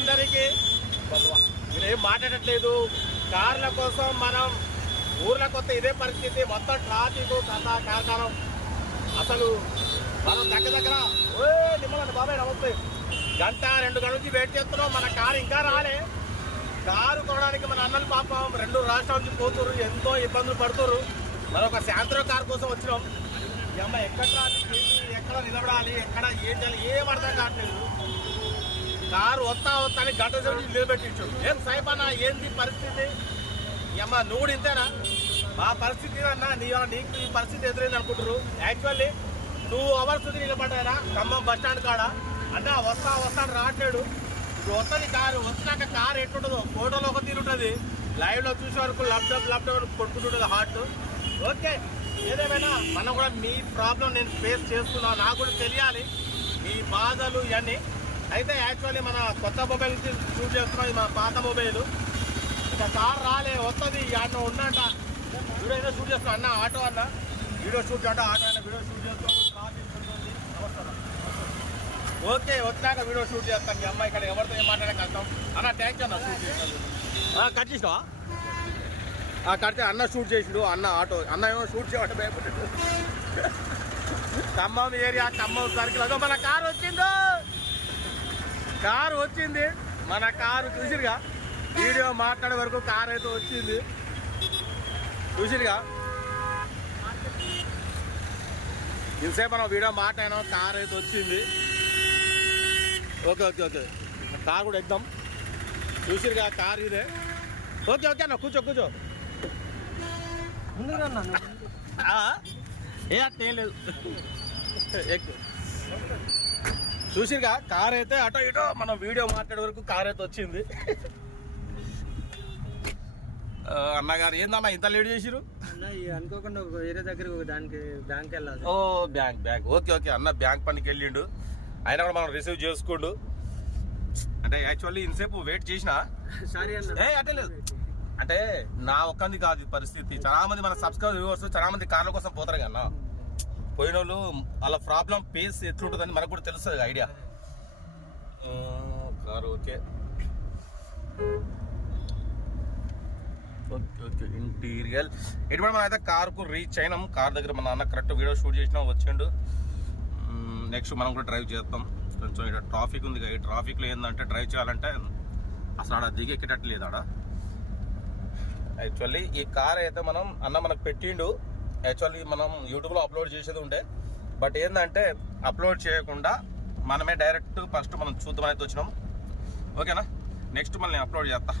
అందరికీ నేను మాట్లాడట్లేదు. కార్ల కోసం మనం ఊర్లో కొత్త ఇదే పరిస్థితి. మొత్తం ట్రాఫిక్ కథ కార్ఖానం అసలు మనం దగ్గర దగ్గర ఓ నిమ్మలండి బాబాయ్ నమస్తే. గంట రెండు గంటల నుంచి వెయిట్ చేస్తున్నాం. మన కారు ఇంకా రాలే. కారు కొనడానికి మన అన్నలు పాపం రెండు రాష్ట్రాల నుంచి పోతున్నారు ఎంతో ఇబ్బందులు పడుతున్నారు మరొక ఒక శాంత్రో కార్ కోసం వచ్చినాం. అమ్మ ఎక్కడ ట్రాఫిక్ ఎక్కడ నిలబడాలి? ఎక్కడ ఏం చేయాలి? ఏం అర్థం కావట్లేదు. కారు వస్తా వస్తా అని గంట సేపు నిలబెట్టించాడు ఏం సాయిబానా ఏంది పరిస్థితి? ఈ నువ్వు కూడా ఇంతేనా? మా పరిస్థితి అన్నా నీ నీకు ఈ పరిస్థితి ఎదురైంది అనుకుంటారు యాక్చువల్లీ టూ అవర్స్ నిలబడ్డారా ఖమ్మం బస్ స్టాండ్ కాడ? అంటే వస్తా వస్తా అని రావట్లేడు. ఇప్పుడు వస్తుంది కారు వచ్చినాక కారు ఎట్టుంటుందో ఫోటోలో ఒక తీరుంటుంది లైవ్లో చూసే వరకు ల్యాప్టాప్ ల్యాప్టాప్ కొట్టుకుంటుంటుంది హార్ట్ ఓకే ఏదేమైనా మనం కూడా మీ ప్రాబ్లం నేను ఫేస్ చేస్తున్నా నాకు కూడా తెలియాలి. మీ బాధలు ఇవన్నీ. అయితే యాక్చువల్లీ మన కొత్త మొబైల్ షూట్ చేస్తున్నాం ఇది మన పాత మొబైల్ ఇక కార్ రాలే వస్తుంది అన్న ఉన్నట వీడియో ఏదో షూట్ చేస్తున్నాం అన్న ఆటో అన్న. వీడియో షూట్ అంటే ఆటో అయినా వీడియో షూట్ చేస్తాం ఓకే వచ్చినాక వీడియో షూట్ చేస్తాను మీ అమ్మాయి ఇక్కడ ఎవరితో ఏం మాట్లాడే కష్టం అన్న థ్యాంక్ యూ అన్న షూట్ చేస్తాను కట్ చేసినావా? కడితే అన్న షూట్ చేసిండు అన్న ఆటో. అన్న ఏమో షూట్ చేయమంటే భయపడ్డాడు. ఖమ్మం ఏరియా ఖమ్మం సర్కిల్ అదో మన కారు వచ్చిందో! కారు వచ్చింది. మన కారు చూసిరుగా? వీడియో మాట్లాడే వరకు కారు అయితే వచ్చింది. చూసిరుగా? ఇంతసేపు మనం వీడియో మాట్లాడినాం కార్ అయితే వచ్చింది. Okay okay okay. కార్ కూడా ఎక్దాం చూసిరుగా కార్ ఇదే. ఓకే ఓకే అన్న కూర్చో కూర్చో? ఏ అట్టేం లేదు. ఎక్కు. చూసిరుగా? కార్ అయితే అటో ఇటో మనం వీడియో మాట్లాడే వరకు కార్ అయితే వచ్చింది. అన్నగారు ఏందన్న ఇంత లేట్ చేసిరు అనుకోకుండా వేరే దగ్గర దానికి బ్యాంక్ వెళ్ళాలి. ఓ బ్యాంక్ బ్యాంక్. Okay okay. అన్న బ్యాంక్ పనికి వెళ్ళిండు. అయినా కూడా మనం రిసీవ్ చేసుకోండు. అంటే యాక్చువల్లీ ఇంతసేపు వెయిట్ చేసిన? సారీ అన్న. ఏ అట్టే లేదు. అంటే నా ఒక్కంది కాదు పరిస్థితి. చాలా మంది మన సబ్స్క్రైబ్ వ్యూవర్స్ చాలా మంది కార్ల కోసం పోతారు కన్నా పోయిన వాళ్ళు వాళ్ళ ప్రాబ్లం పేస్ ఎట్లుంటుందని మనకు కూడా తెలుస్తుంది idea. Car okay. Okay okay interior. ఎటువంటి మనం అయితే కార్కు రీచ్ అయినాం. కార్ దగ్గర మన అన్న కరెక్ట్ వీడియో షూట్ చేసినాం వచ్చిండు. నెక్స్ట్ మనం కూడా డ్రైవ్ చేస్తాం. కొంచెం ఇక్కడ ట్రాఫిక్ ఉంది ఈ ట్రాఫిక్లో ఏంటంటే డ్రైవ్ చేయాలంటే అసలు ఆడ దిగి ఎక్కేటట్లేదు ఆడ. యాక్చువల్లీ ఈ కార్ అయితే మనం అన్న మనకు పెట్టిండు. యాక్చువల్లీ మనం యూట్యూబ్లో అప్లోడ్ చేసేది ఉండే. బట్ ఏంటంటే అప్లోడ్ చేయకుండా మనమే డైరెక్ట్ ఫస్ట్ మనం చూద్దామైతే అయితే వచ్చినాం. ఓకేనా నెక్స్ట్ మళ్ళీ నేను అప్లోడ్ చేస్తా.